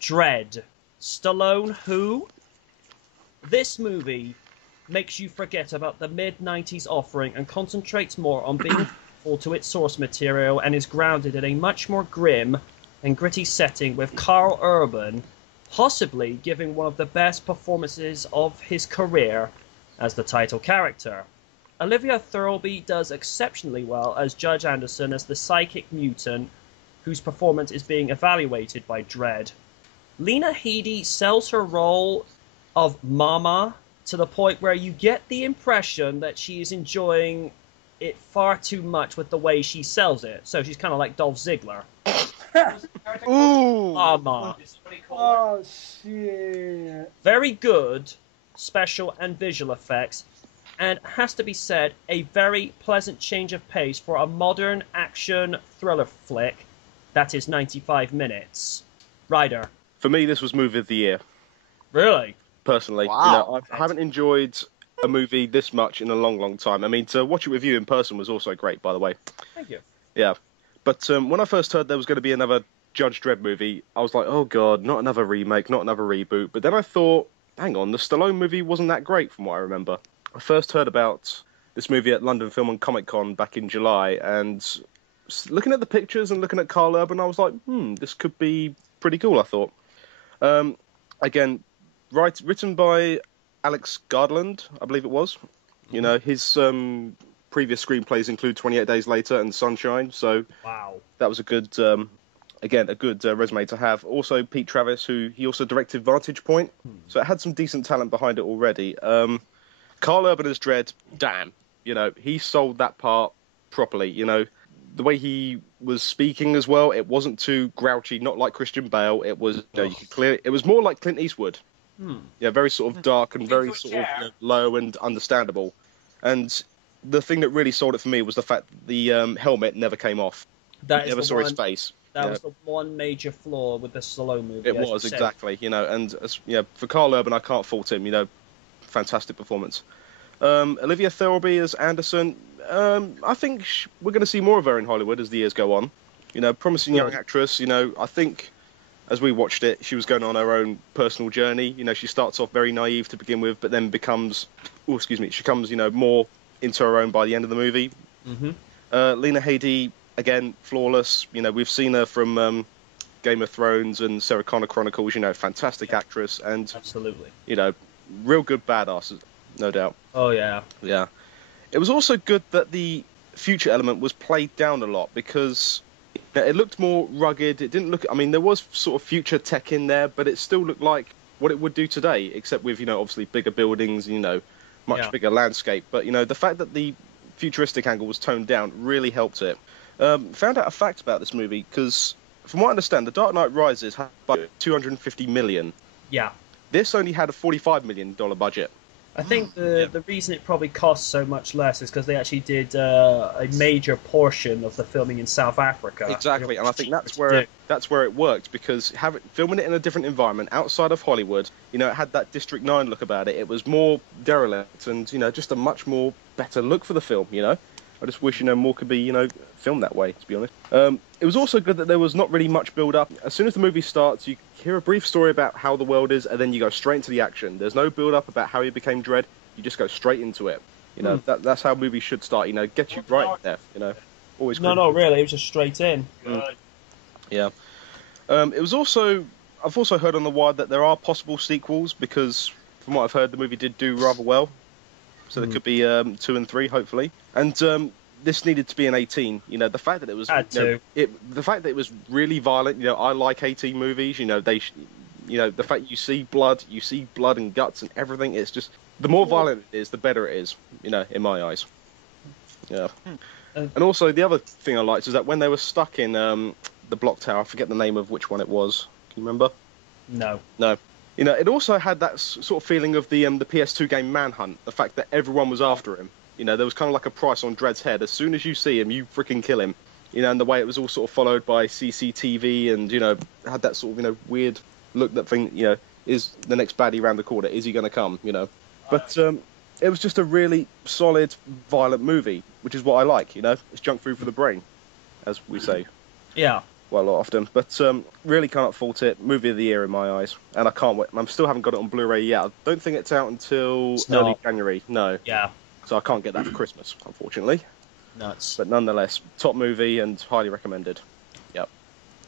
Dredd. Stallone who? This movie makes you forget about the mid-90s offering and concentrates more on being faithful to its source material and is grounded in a much more grim and gritty setting with Carl Urban possibly giving one of the best performances of his career as the title character. Olivia Thirlby does exceptionally well as Judge Anderson as the psychic mutant whose performance is being evaluated by Dredd. Lena Headey sells her role of Mama to the point where you get the impression that she is enjoying it far too much with the way she sells it. So she's kind of like Dolph Ziggler. Ooh! Mama. Oh, shit. Very good special and visual effects, and has to be said, a very pleasant change of pace for a modern action thriller flick that is 95 minutes. Ryder. For me, this was movie of the year. Really? Personally, Wow. I haven't enjoyed a movie this much in a long, long time. I mean, to watch it with you in person was also great, by the way. Thank you. Yeah, but when I first heard there was going to be another Judge Dredd movie, I was like, oh god, not another remake, not another reboot. But then I thought, hang on, the Stallone movie wasn't that great from what I remember. I first heard about this movie at London Film and Comic Con back in July, and looking at the pictures and looking at Carl Urban, I was like, this could be pretty cool, I thought. Again, written by Alex Garland, I believe it was. You know, his previous screenplays include 28 Days Later and Sunshine, so Wow. that was a good, again, a good resume to have. Also, Pete Travis, who he also directed Vantage Point, so it had some decent talent behind it already. Carl Urban as Dredd, damn, you know, he sold that part properly. You know, the way he was speaking as well, it wasn't too grouchy, not like Christian Bale. It was, you know, you could clearly, it was more like Clint Eastwood. Yeah, very sort of dark and very sort of low and understandable. And the thing that really sold it for me was the fact that the helmet never came off. That You is never the saw one, his face. That Yeah. was the one major flaw with the Stallone movie. It as you was, said. exactly. You know, and for Carl Urban, I can't fault him. You know, fantastic performance. Olivia Thirlby as Anderson. I think we're going to see more of her in Hollywood as the years go on. You know, promising young actress. You know, I think as we watched it, she was going on her own personal journey. You know, she starts off very naive to begin with, but then becomes, she comes, you know, more into her own by the end of the movie. Mm-hmm. Lena Headey, again, flawless. You know, we've seen her from Game of Thrones and Sarah Connor Chronicles. You know, fantastic actress and, Absolutely. you know, real good badass, no doubt. Oh, yeah. Yeah. It was also good that the future element was played down a lot because it looked more rugged. It didn't look... I mean, there was sort of future tech in there, but it still looked like what it would do today, except with, you know, obviously bigger buildings, you know, much bigger landscape. But, you know, the fact that the futuristic angle was toned down really helped it. Found out a fact about this movie because, from what I understand, The Dark Knight Rises had a budget of $250 million. Yeah. This only had a $45 million budget. I think the reason it probably cost so much less is because they actually did a major portion of the filming in South Africa. Exactly, and I think that's where it worked because filming it in a different environment outside of Hollywood, you know, it had that District 9 look about it. It was more derelict and, you know, just a much more better look for the film, you know. I just wish, you know, more could be, you know, filmed that way, to be honest. It was also good that there was not really much build-up. As soon as the movie starts, you hear a brief story about how the world is, and then you go straight into the action. There's no build-up about how he became Dredd. You just go straight into it. You know, that's how movies should start, you know, get you right there, you know. Always No, really, it was just straight in. Yeah. It was also... I've also heard on the wire that there are possible sequels, because from what I've heard, the movie did do rather well. So there could be 2 and 3, hopefully. And this needed to be an 18. You know, the fact that it was, the fact that it was really violent. You know, I like 18 movies. You know, the fact you see blood and guts and everything. It's just the more violent it is, the better it is. You know, in my eyes. Yeah. And also the other thing I liked is that when they were stuck in the block tower, I forget the name of which one it was. Can you remember? No. You know, it also had that sort of feeling of the PS2 game Manhunt, the fact that everyone was after him. You know, there was kind of like a price on Dredd's head. As soon as you see him, you freaking kill him. You know, and the way it was all sort of followed by CCTV and, you know, had that sort of, you know, weird look that thing, you know, is the next baddie around the corner? Is he going to come, you know? But it was just a really solid, violent movie, which is what I like, you know? It's junk food for the brain, as we say. Yeah. well, not often, but really can't fault it. Movie of the year in my eyes, and I can't wait. I still haven't got it on Blu-ray yet. I don't think it's out until early January. No. Yeah. So I can't get that for Christmas, unfortunately. Nuts. But nonetheless, top movie and highly recommended. Yep.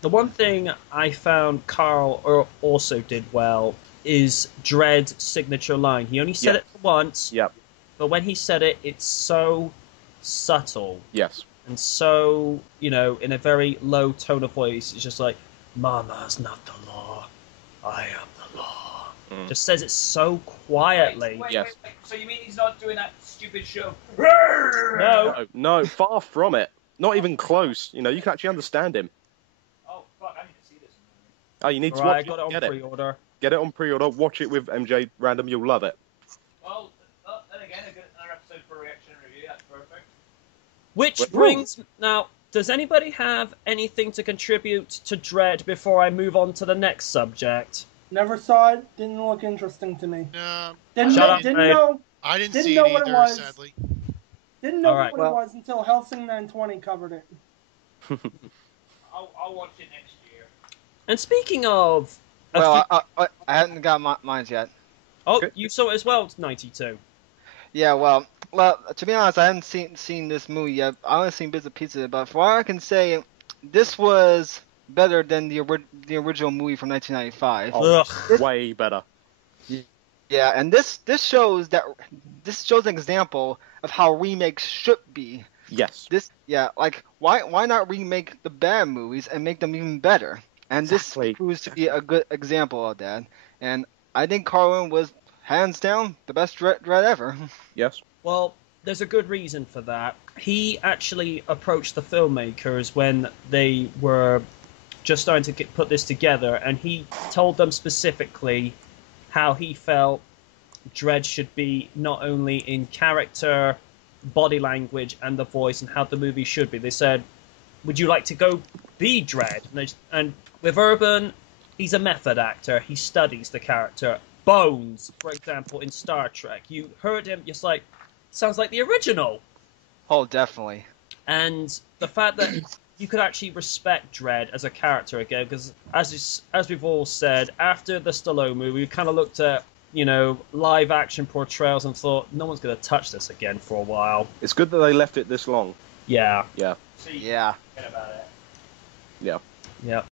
The one thing I found Carl also did well is Dredd's signature line. He only said it once. Yep. But when he said it, it's so subtle. Yes. And so, in a very low tone of voice, it's just like, Mama's not the law, I am the law. Just says it so quietly. Wait. So you mean he's not doing that stupid show? No, far from it. Not even close. You can actually understand him. Oh, fuck, I need to see this. Oh, you need to Right, watch I got it on pre-order. Get it on pre-order. Watch it with MJ Random. You'll love it. Well, then again, another episode for reaction and review. That's perfect. Which brings... Now, does anybody have anything to contribute to Dredd before I move on to the next subject? Never saw it. Didn't look interesting to me. No. Didn't know. I didn't Didn't see know it what it either, was. sadly. Didn't know Alright. what it was until Helsing 920 covered it. I'll watch it next year. And speaking of... Well, I hadn't got mine yet. Oh, you saw it as well, 92. Yeah, well, to be honest, I haven't seen this movie yet. I only seen bits and pieces, but from what I can say, this was better than the original movie from 1995. Oh, way better. Yeah, and this shows an example of how remakes should be. Yes. Why not remake the bad movies and make them even better? And Exactly. This proves to be a good example of that. And I think Carlin was hands down the best Dredd ever. Yes. Well, there's a good reason for that. He actually approached the filmmakers when they were just starting to put this together, and he told them specifically how he felt Dredd should be not only in character, body language, and the voice, and how the movie should be. They said, would you like to go be Dredd? And with Urban, he's a method actor. He studies the character. Bones, for example, in Star Trek. You heard him, just like, sounds like the original. Oh, definitely. And the fact that you could actually respect Dredd as a character again, because as we've all said, after the Stallone movie, we kind of looked at, live action portrayals and thought, no one's going to touch this again for a while. It's good that they left it this long. Yeah. Yeah. See, Yeah. forget about it. Yeah. Yeah.